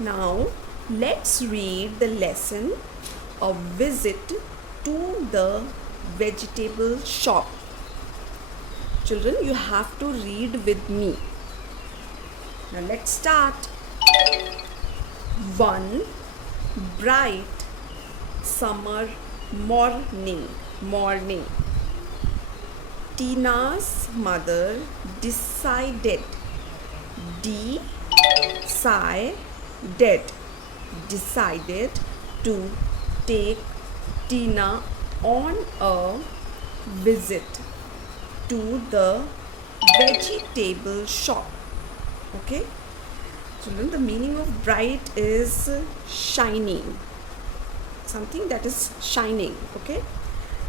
Now let's read the lesson, a visit to the vegetable shop. Children, you have to read with me. Now let's start. One bright summer morning, Tina's mother decided decided to take Tina on a visit to the vegetable shop. Okay, children, the meaning of bright is shining, something that is shining. Okay,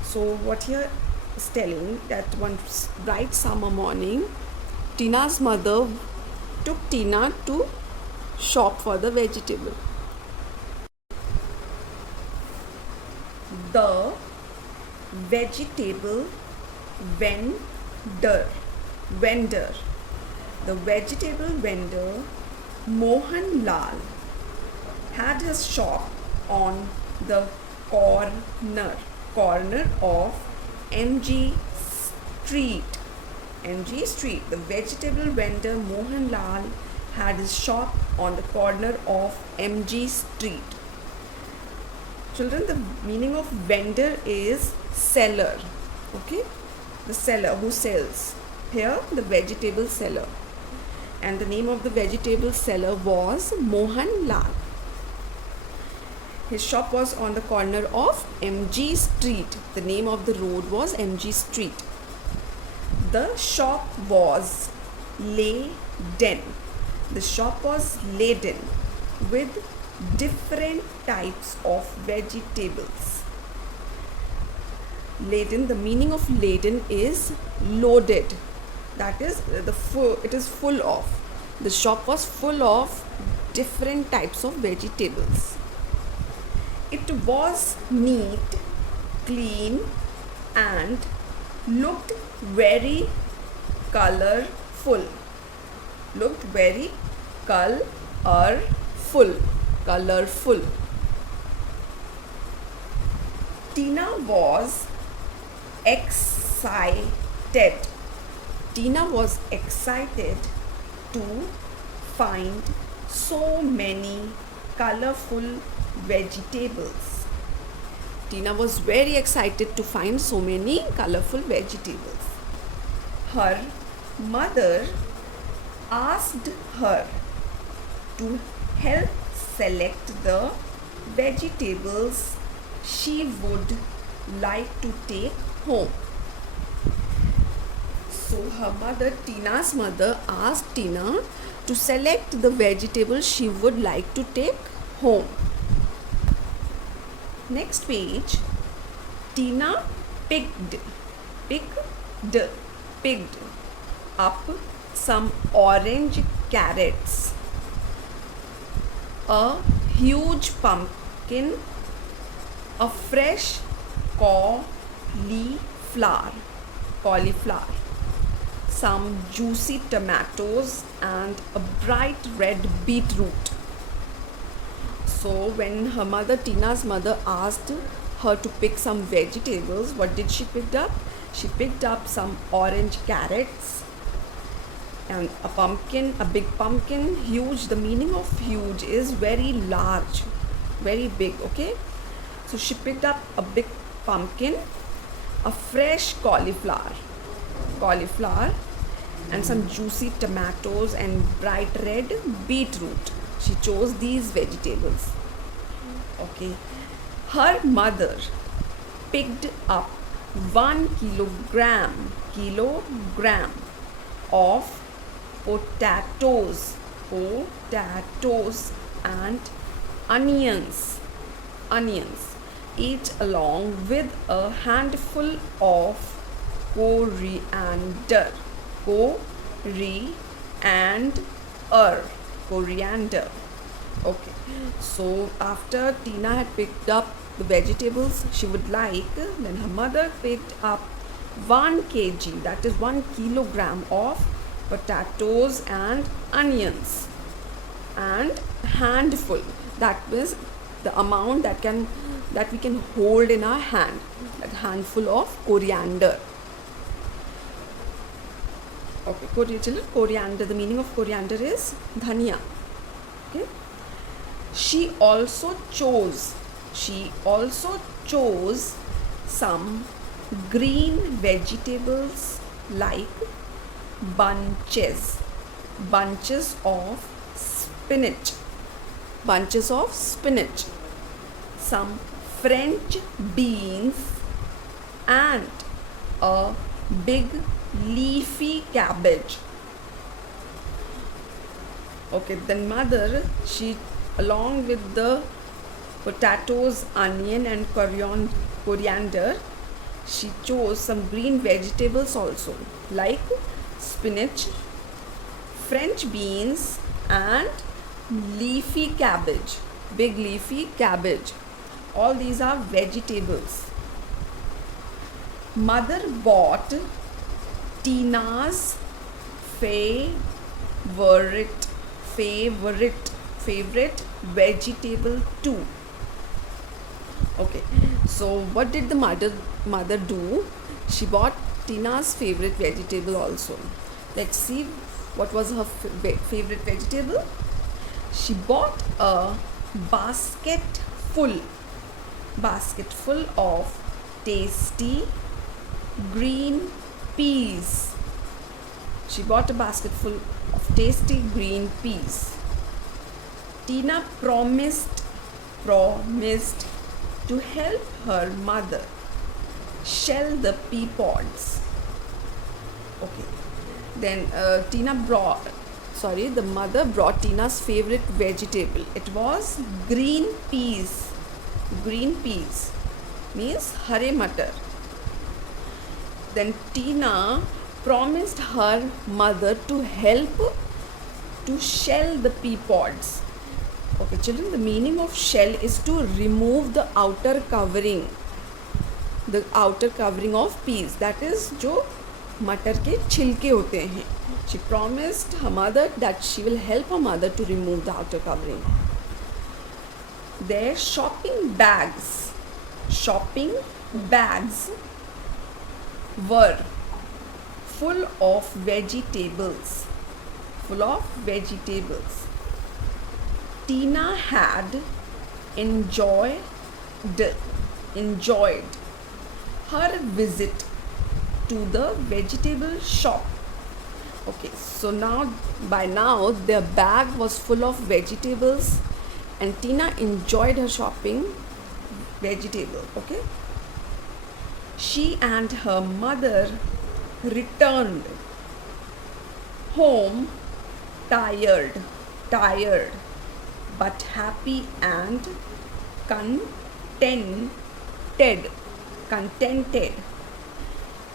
so what here is telling that one bright summer morning, Tina's mother took Tina to shop for the vegetable. The vegetable vendor the vegetable vendor Mohan Lal had his shop on the corner of MG Street. MG Street. The vegetable vendor Mohan Lal had his shop on the corner of MG Street. Children, the meaning of vendor is seller. Okay, the seller who sells. Here, the vegetable seller. And the name of the vegetable seller was Mohan Lal. His shop was on the corner of MG Street. The name of the road was MG Street. The shop was laden. The shop was laden with different types of vegetables. Laden, the meaning of laden is loaded. That is it is full of. The shop was full of different types of vegetables. It was neat, clean, and looked very colorful. Looked very colorful. Tina was excited. Tina was excited to find so many colorful vegetables. Tina was very excited to find so many colorful vegetables. Her mother asked her to help select the vegetables she would like to take home. So her mother, Tina's mother, asked Tina to select the vegetables she would like to take home. Next page, Tina picked up some orange carrots, a huge pumpkin, a fresh cauliflower, some juicy tomatoes, and a bright red beetroot. So when her mother, Tina's mother, asked her to pick some vegetables, what did she pick up? She picked up some orange carrots and a pumpkin, a big pumpkin, huge. The meaning of huge is very large, very big. Okay, so she picked up a big pumpkin, a fresh cauliflower, and some juicy tomatoes and bright red beetroot. She chose these vegetables. Okay, her mother picked up 1 kilogram of potatoes and onions, each along with a handful of coriander. Okay, so after Tina had picked up the vegetables she would like, then her mother picked up 1 kg, that is 1 kilogram of potatoes and onions. and handful, that means the amount that we can hold in our hand, that handful of coriander. Okay, coriander, the meaning of coriander is dhania. Okay, she also chose some green vegetables like bunches of spinach, some French beans, and a big leafy cabbage. Okay, then mother, she, along with the potatoes, onion, and coriander, she chose some green vegetables also, like spinach, French beans, and leafy cabbage, big leafy cabbage. All these are vegetables. Mother bought Tina's favorite vegetable too. Okay, so what did the mother do? She bought Tina's favorite vegetable also. Let's see what was her favorite vegetable. She bought a basketful of tasty green peas. She bought a basketful of tasty green peas. Tina promised to help her mother shell the pea pods. Okay, then the mother brought Tina's favorite vegetable. It was green peas. Green peas means hare matar. Then Tina promised her mother to help to shell the pea pods. Okay, children, the meaning of shell is to remove the outer covering of peas, that is जो मटर के छिलके होते हैं. She promised her mother that she will help her mother to remove the outer covering. Their shopping bags were full of vegetables. Tina had enjoyed her visit to the vegetable shop. Okay, so by now their bag was full of vegetables and Tina enjoyed her shopping vegetable. Okay, she and her mother returned home tired but happy and contented.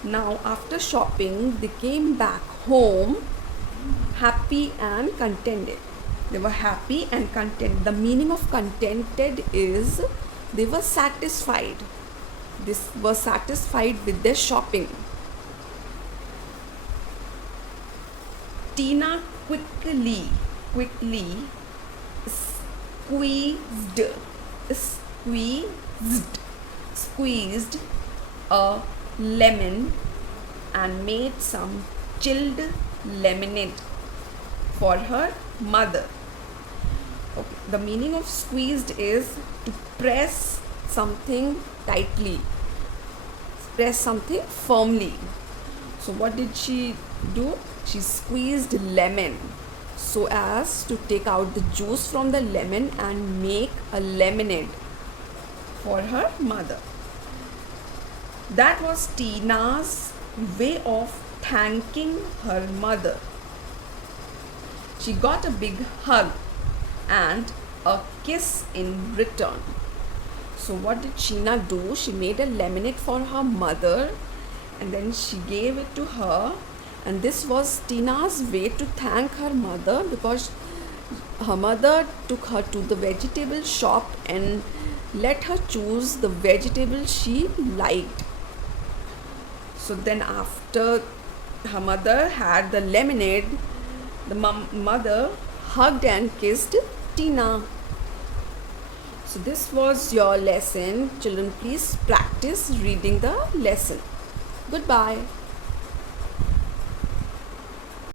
Now after shopping, they came back home happy and contented. They were happy and content. The meaning of contented is they were satisfied. They were satisfied with their shopping. Tina quickly squeezed a lemon and made some chilled lemonade for her mother. Okay, the meaning of squeezed is to press something tightly, press something firmly. So what did she do? She squeezed lemon so as to take out the juice from the lemon and make a lemonade for her mother. That was Tina's way of thanking her mother. She got a big hug and a kiss in return. So what did Sheena do? She made a lemonade for her mother and then she gave it to her, and this was Tina's way to thank her mother because her mother took her to the vegetable shop and let her choose the vegetable she liked. So then after her mother had the lemonade, the mother hugged and kissed Tina. So this was your lesson. Children, please practice reading the lesson. Goodbye.